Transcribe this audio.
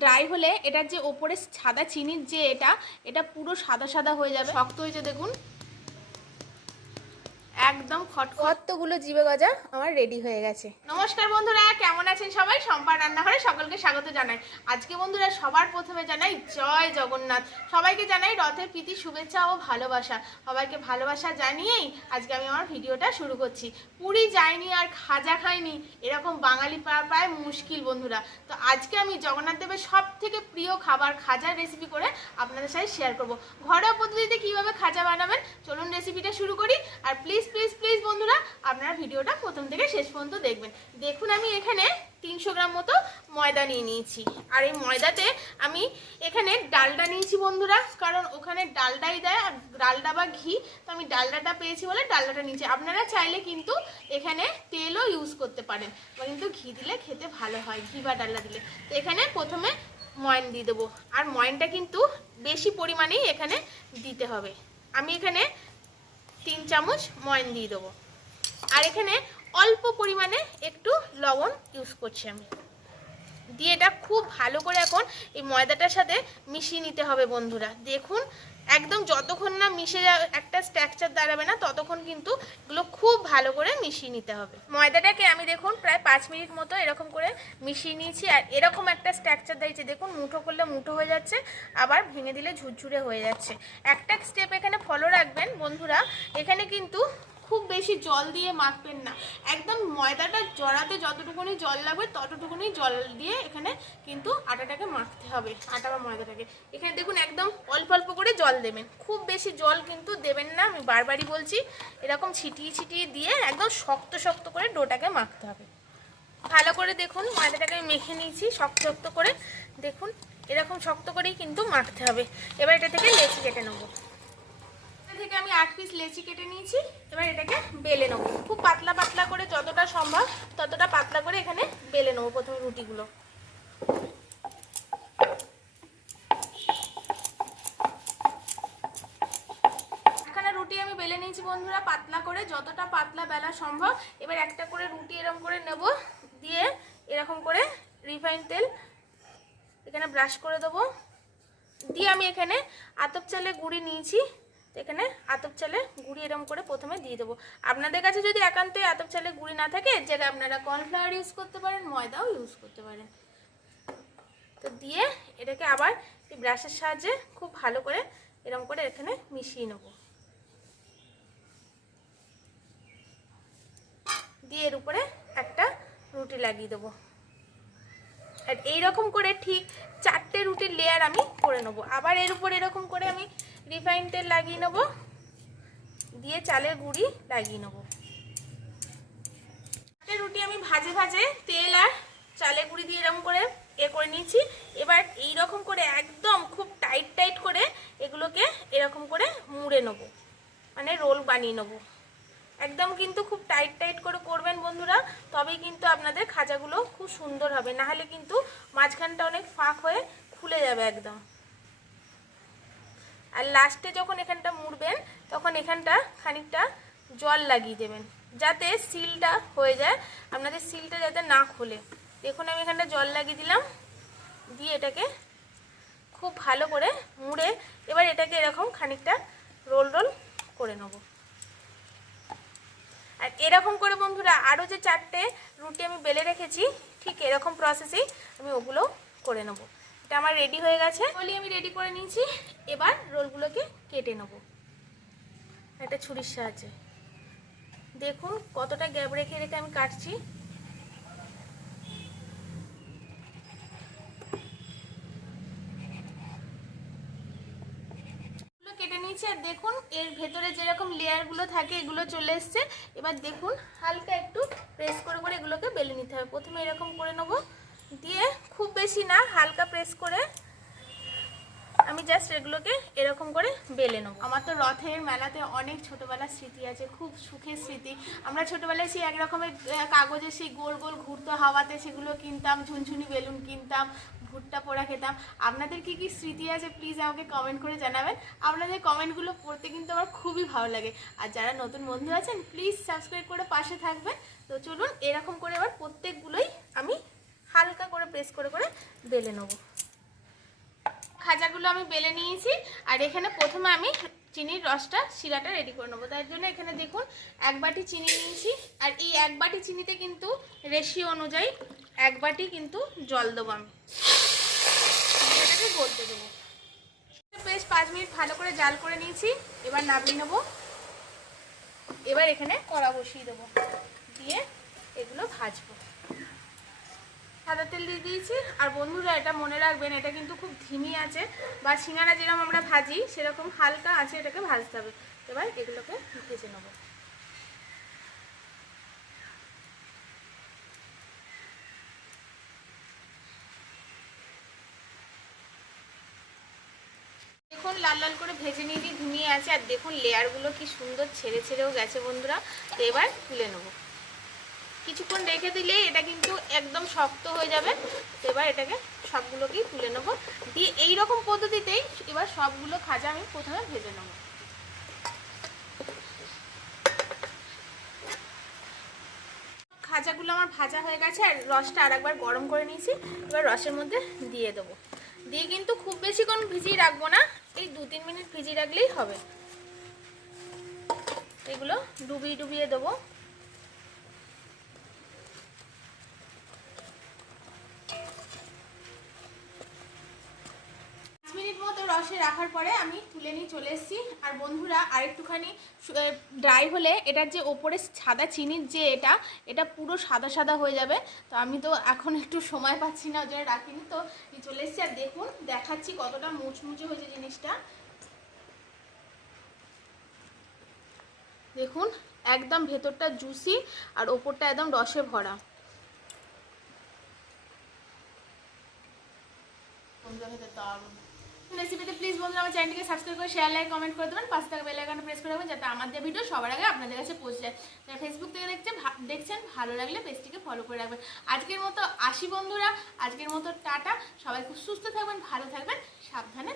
Dry হলে এটার যে ওপরে সাদা চিনির যে এটা পুরো সাদা সাদা হয়ে যাবে, শক্ত হয়েছে দেখুন, একদম খটখটগুলো জিভে গজা আমার রেডি হয়ে গেছে। নমস্কার বন্ধুরা, কেমন আছেন সবাই? সম্পার রান্নাঘরে সকলকে স্বাগত জানাই। আজকে বন্ধুরা সবার প্রথমে জানাই জয় জগন্নাথ, সবাইকে জানাই রথের প্রীতি শুভেচ্ছা ও ভালোবাসা। সবাইকে ভালোবাসা জানিয়েই আজকে আমি আমার ভিডিওটা শুরু করছি। পুরী যাইনি আর খাজা খাইনি এরকম বাঙালি প্রায় মুশকিল বন্ধুরা। তো আজকে আমি জগন্নাথ দেবের সব থেকে প্রিয় খাবার খাজার রেসিপি করে আপনাদের সাথে শেয়ার করব। ঘরোয়া পদ্ধতিতে কিভাবে খাজা বানাবেন চলুন রেসিপিটা শুরু করি। আর প্লিজ প্লিজ প্লিজ বন্ধুরা আপনারা ভিডিওটা প্রথম থেকে শেষ পর্যন্ত দেখবেন। দেখুন আমি এখানে 300 গ্রাম মতো ময়দা নিয়ে নিয়েছি, আর এই ময়দাতে আমি এখানে ডালডা নিয়েছি বন্ধুরা, কারণ ওখানে ডালডাই দেয় আর ডালডা বা ঘি, তো আমি ডালডাটা পেয়েছি বলে ডালডাটা নিয়েছি। আপনারা চাইলে কিন্তু এখানে তেলও ইউজ করতে পারেন, বা কিন্তু ঘি দিলে খেতে ভালো হয়, ঘি বা ডালডা দিলে। তো এখানে প্রথমে ময়ন দিয়ে দেবো, আর ময়নটা কিন্তু বেশি পরিমাণেই এখানে দিতে হবে। আমি এখানে 3 চামচ ময়ন দিয়ে দেবো, আর এখানে অল্প পরিমাণে একটু লবণ ইউজ করছি আমি, দিয়ে এটা খুব ভালো করে এখন এই ময়দাটার সাথে মিশিয়ে নিতে হবে বন্ধুরা। দেখুন একদম যতক্ষণ না মিশে একটা স্ট্রাকচার দাঁড়াবে না ততক্ষণ কিন্তু এগুলো খুব ভালো করে মিশিয়ে নিতে হবে। ময়দাটাকে আমি দেখুন প্রায় 5 মিনিট মতো এরকম করে মিশিয়ে নিয়েছি, আর এরকম একটা স্ট্রাকচার দিয়েছে দেখুন, মুঠো করলে মুঠো হয়ে যাচ্ছে, আবার ভেঙে দিলে ঝুরঝুরে হয়ে যাচ্ছে। একটা স্টেপ এখানে ফলো রাখবেন বন্ধুরা, এখানে কিন্তু খুব বেশি জল দিয়ে মাখবেন না, একদম ময়দাটা জড়াতে যতটুকুনি জল লাগবে ততটুকুনি জল দিয়ে এখানে কিন্তু আটাটাকে মাখতে হবে, আটা বা ময়দাটাকে। এখানে দেখুন একদম অল্প অল্প করে জল দেবেন, খুব বেশি জল কিন্তু দেবেন না, আমি বারবারই বলছি। এরকম ছিটিয়ে ছিটিয়ে দিয়ে একদম শক্ত শক্ত করে ডোটাকে মাখতে হবে ভালো করে। দেখুন ময়দাটাকে আমি মেখে নিয়েছি শক্ত শক্ত করে, দেখুন এরকম শক্ত করেই কিন্তু মাখতে হবে। এবার এটা থেকে লেচি কেটে নেবো, থেকে আমি 8 পিস লেচি কেটে নিয়েছি। এবার এটাকে বেলে নেবো খুব পাতলা পাতলা করে, যতটা সম্ভব ততটা পাতলা করে এখানে বেলে নেবো প্রথমে রুটিগুলো। এখানে রুটি আমি বেলে নিয়েছি বন্ধুরা পাতলা করে, যতটা পাতলা বেলা সম্ভব। এবার একটা করে রুটি এরকম করে নেব, দিয়ে এরকম করে রিফাইন তেল এখানে ব্রাশ করে দেবো, দিয়ে আমি এখানে আতপ চালের গুঁড়ি নিয়েছি, এখানে আতপ চালের গুঁড়ি এরকম করে প্রথমে দিয়ে দেবো। আপনাদের কাছে যদি একান্তই আতপ চালের গুঁড়ি না থাকে, এর জায়গায় আপনারা কর্নফ্লাওয়ার ইউজ করতে পারেন, ময়দাও ইউজ করতে পারেন। তো দিয়ে এটাকে আবার এই ব্রাশের সাহায্যে খুব ভালো করে এরকম করে এখানে মিশিয়ে নেব, দিয়ে এর উপরে একটা রুটি লাগিয়ে দেবো। আর এইরকম করে ঠিক 4টে রুটির লেয়ার আমি করে নেবো। আবার এর উপর এরকম করে আমি রিফাইন তেল লাগিয়ে নেবো, দিয়ে চালের গুঁড়ি লাগিয়ে নেবো। 4টে রুটি আমি ভাজে ভাজে তেল আর চালের গুঁড়ি দিয়ে এরকম করে করে নিয়েছি। এবার এই রকম করে একদম খুব টাইট টাইট করে এগুলোকে এরকম করে মুড়ে নেবো, মানে রোল বানিয়ে নেবো। একদম কিন্তু খুব টাইট টাইট করে করবেন বন্ধুরা, তবেই কিন্তু আপনাদের খাজাগুলো খুব সুন্দর হবে, না হলে কিন্তু মাঝখানটা অনেক ফাঁক হয়ে খুলে যাবে একদম। আর লাস্টে যখন এখানটা মুড়বেন তখন এখানটা খানিকটা জল লাগিয়ে দেবেন, যাতে সিলটা হয়ে যায়, আপনাদের সিলটা যাতে না খোলে। দেখুন আমি এখানটা জল লাগিয়ে দিলাম, দিয়ে এটাকে খুব ভালো করে মুড়ে এবার এটাকে এরকম খানিকটা রোল রোল করে নেব। আর এরকম করে বন্ধুরা আরও যে 4টে রুটি আমি বেলে রেখেছি, ঠিক এরকম প্রসেসেই আমি ওগুলো করে নেব। এটা আমার রেডি হয়ে গেছে, রোলই আমি রেডি করে নিয়েছি। এবার রোলগুলোকে কেটে নেব একটা ছুরির সাহায্যে। দেখুন কতটা গ্যাপ রেখে রেখে আমি কাটছি। কেটে নিয়েছি, আর দেখুন এর ভেতরে যেরকম লেয়ারগুলো থাকে এগুলো চলে এসছে। এবার দেখুন হালকা একটু প্রেস করে করে এগুলোকে বেলে নিতে হবে। প্রথমে এরকম করে নেব, দিয়ে খুব বেশি না হালকা প্রেস করে আমি জাস্ট এগুলোকে এরকম করে বেলে নেব। আমার তো রথের মেলাতে অনেক ছোটোবেলার স্মৃতি আছে, খুব সুখের স্মৃতি। আমরা ছোটোবেলায় সেই এক রকমের কাগজে সেই গোল গোল ঘুরতো হাওয়াতে, সেগুলো কিনতাম, ঝুনঝুনি বেলুন কিনতাম, ভুট্টা পোড়া খেতাম। আপনাদের কি কি স্মৃতি আছে প্লিজ আমাকে কমেন্ট করে জানাবেন। আপনাদের কমেন্টগুলো পড়তে কিন্তু আমার খুবই ভালো লাগে। আর যারা নতুন বন্ধু আছেন প্লিজ সাবস্ক্রাইব করে পাশে থাকবেন। তো চলুন এরকম করে এবার প্রত্যেকগুলোই আমি হালকা করে প্রেস করে করে বেলে নেব। খাজাগুলো আমি বেলে নিয়েছি। আর এখানে প্রথমে আমি চিনির রসটা শিরাটা রেডি করে নেবো। তার জন্য এখানে দেখুন 1 বাটি চিনি নিয়েছি। আর এই 1 বাটি চিনিতে কিন্তু রেশিও অনুযায়ী 1 বাটি কিন্তু জল দেবো আমি। এটাকে গলতে দেবো। বেশ 5 মিনিট ভালো করে জাল করে নিয়েছি। এবার নামিয়ে নেবো। এবার এখানে কড়া বসিয়ে দেবো, দিয়ে এগুলো ভাজবো। সাদা তেল দিয়ে দিয়েছি। আর বন্ধুরা এটা মনে রাখবেন, এটা কিন্তু খুব ধিমি আছে, বা সিঙ্গারা যেরকম আমরা ভাজি সেরকম হালকা আছে এটাকে ভাজতে হবে। এবার এগুলোকে ভেজে নেব। দেখুন লাল লাল করে ভেজে নিয়েছি, ঘুমিয়ে আছে। আর দেখুন লেয়ারগুলো কি সুন্দর ছেড়ে ছেড়েও গেছে বন্ধুরা। তো এবার তুলে নেব। কিছুক্ষণ রেখে দিলেই এটা কিন্তু একদম শক্ত হয়ে যাবে। তো এবার এটাকে সবগুলোকেই তুলে নেব। দিয়ে এই রকম পদ্ধতিতেই এবার সবগুলো খাজা আমি প্রথমে ভেজে নেব। খাজাগুলো আমার ভাজা হয়ে গেছে। আর রসটা আরেকবার গরম করে নিয়েছি। এবার রসের মধ্যে দিয়ে দেবো। দিয়ে কিন্তু খুব বেশিক্ষণ ভিজিয়ে রাখবো না, এই 2-3 মিনিট ভিজিয়ে রাখলেই হবে। এগুলো ডুবিয়ে ডুবিয়ে দেবো। রসে রাখার পরে আমি তুলে নিয়ে চলে এসেছি। আর বন্ধুরা আরেকটুখানি ড্রাই হলে এটার যে ওপরে সাদা চিনির যে এটা পুরো সাদা সাদা হয়ে যাবে। তো আমি তো এখন একটু সময় পাচ্ছি না, ওই জন্য রাখিনি। তো চলে এসেছি। আর দেখুন দেখাচ্ছি কতটা মুচমুচে হয়েছে জিনিসটা। দেখুন একদম ভেতরটা জুসি আর ওপরটা একদম রসে ভরা। রেসিপিতে প্লিজ বন্ধুরা আমার চ্যানেলটিকে সাবস্ক্রাইব করে শেয়ার লাইক কমেন্ট করে দেবেন। পাশে থাকা বেল আইকনটা প্রেস করে দেবেন, যাতে আমাদের ভিডিও সবার আগে আপনাদের কাছে পৌঁছে যায়। যারা ফেসবুক থেকে দেখছেন ভালো লাগলে পেজটিকে ফলো করে রাখবেন। আজকের মতো আসি বন্ধুরা, আজকের মতো টাটা। সবাই খুব সুস্থ থাকবেন, ভালো থাকবেন, সাবধানে।